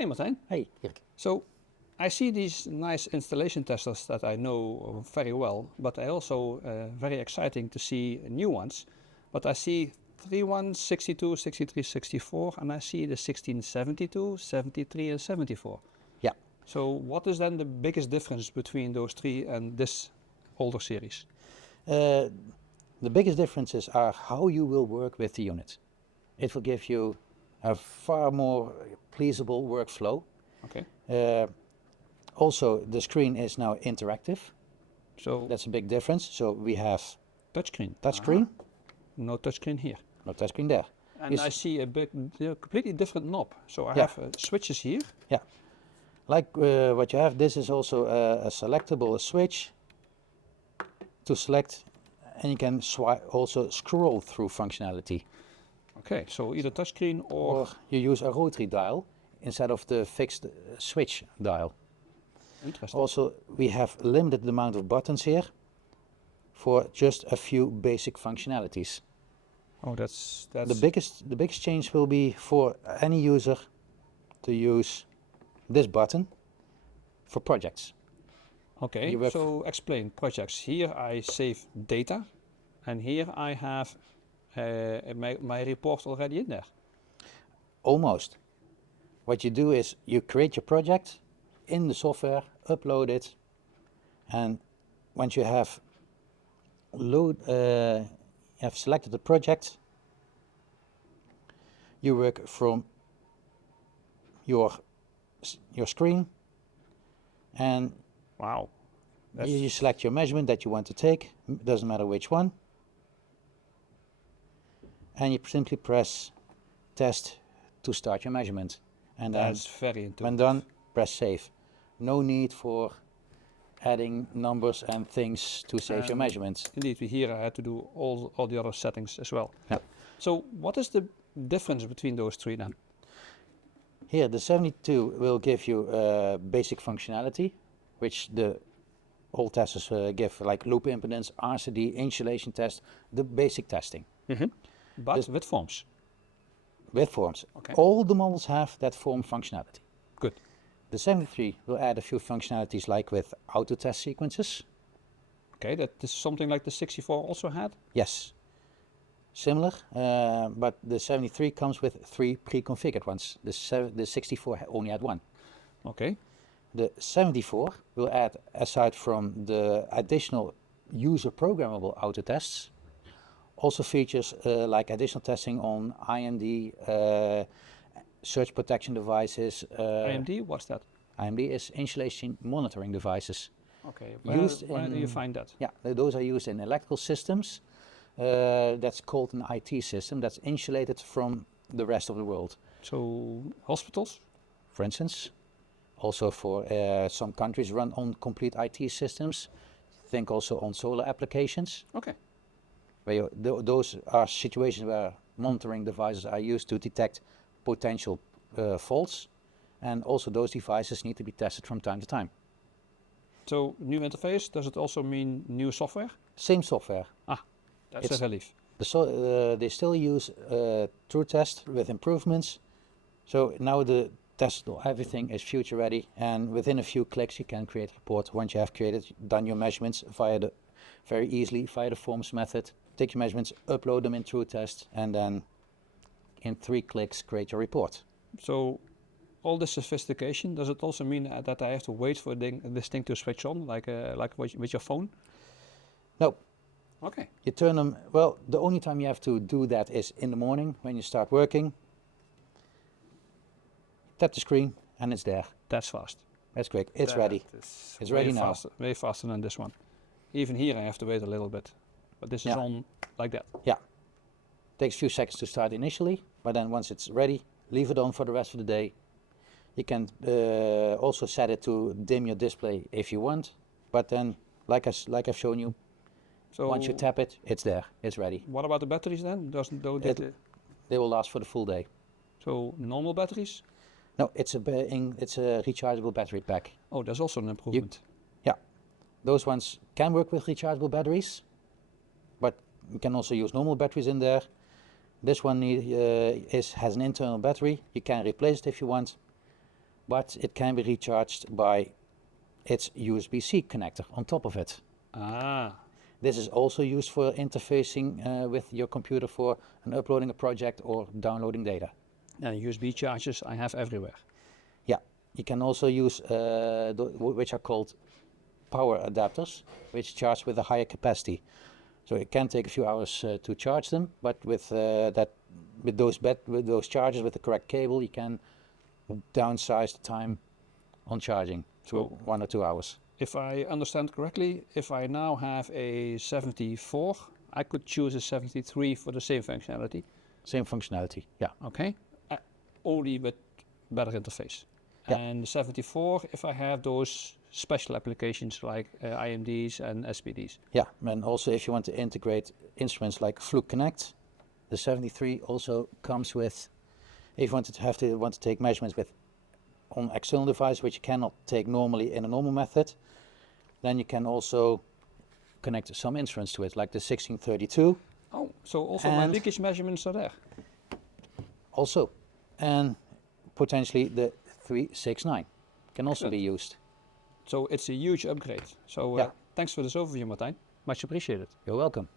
Hey Martijn. Hey, Dirk. So I see these nice installation testers that I know very well, but I also very exciting to see new ones. But I see 31, 62, 63, 64, and I see the 16, 72, 73, and 74. Yeah. So what is then the biggest difference between those three and this older series? The biggest differences are how you will work with the unit. It will give you a far more pleasable workflow. Okay. Also, the screen is now interactive. So that's a big difference. So we have touchscreen. Touchscreen. No touchscreen here. No touchscreen there. And I see a completely different knob. So I have switches here. Yeah. Like what you have, this is also a selectable switch to select, and you can also scroll through functionality. Okay, so either touchscreen or you use a rotary dial instead of the fixed switch dial. Interesting. Also, we have limited amount of buttons here for just a few basic functionalities. Oh, that's the biggest change will be for any user to use this button for projects. Okay, so explain projects. Here I save data, and here I have my report already in there. Almost. What you do is you create your project in the software, upload it, and once you have selected the project, you work from your screen, and wow, you select your measurement that you want to take, doesn't matter which one, and you simply press test to start your measurement, and that's very intuitive. When done, press save. No need for adding numbers and things to save your measurements. Indeed, here I had to do all the other settings as well. Yeah. So what is the difference between those three then? Here the 72 will give you basic functionality, which the old testers give, like loop impedance, RCD, insulation test, the basic testing. Mm-hmm. But with forms. With forms. Okay. All the models have that form functionality. Good. The 73 will add a few functionalities like with auto test sequences. Okay, that is something like the 64 also had? Yes. Similar, but the 73 comes with 3 pre-configured ones. The 64 only had 1. Okay. The 74 will add, aside from the additional user programmable auto tests, also features like additional testing on IMD, surge protection devices. IMD, what's that? IMD is insulation monitoring devices. Okay, where do you find that? Yeah, those are used in electrical systems. That's called an IT system that's insulated from the rest of the world. So hospitals? For instance, also for some countries run on complete IT systems. Think also on solar applications. Okay. Where those are situations where monitoring devices are used to detect potential faults, and also those devices need to be tested from time to time. So new interface, does it also mean new software? Same software. Ah, that's a relief. They still use true test with improvements. So now the test, everything is future ready, and within a few clicks you can create a report. Once you have done your measurements very easily via the forms method, take your measurements, upload them in true test, and then in 3 clicks create your report. So all this sophistication, does it also mean that I have to wait for this thing to switch on, like with your phone? No. Okay. You turn them, well, the only time you have to do that is in the morning when you start working. Tap the screen and it's there. That's fast. That's quick. It's ready. It's ready now. Way faster than this one. Even here I have to wait a little bit, but this is on like that. Yeah. Takes a few seconds to start initially, but then once it's ready, leave it on for the rest of the day. You can also set it to dim your display if you want, but then, like I've shown you, so once you tap it, it's there, it's ready. What about the batteries then? They will last for the full day. So normal batteries? No, it's a rechargeable battery pack. Oh, that's also an improvement. Yeah, those ones can work with rechargeable batteries, but you can also use normal batteries in there. This one has an internal battery. You can replace it if you want, but it can be recharged by its USB-C connector on top of it. Ah, This is also used for interfacing with your computer for uploading a project or downloading data. and USB chargers I have everywhere. Yeah, you can also use which are called power adapters, which charge with a higher capacity. So it can take a few hours to charge them, but with those chargers with the correct cable, you can downsize the time on charging to 1 or 2 hours. If I understand correctly, if I now have a 74, I could choose a 73 for the same functionality. Same functionality, yeah. Okay, only with better interface. Yeah. And 74 if I have those special applications like IMDs and SPDs. Yeah, and also if you want to integrate instruments like Fluke Connect, the 73 also comes with, if you want to take measurements with on external device, which you cannot take normally in a normal method, then you can also connect some instruments to it, like the 1632. Oh, so also my leakage measurements are there. Also, and potentially the 369 can also Excellent. be used. So it's a huge upgrade. So Yeah. thanks for this overview, Martijn. Much appreciated. You're welcome.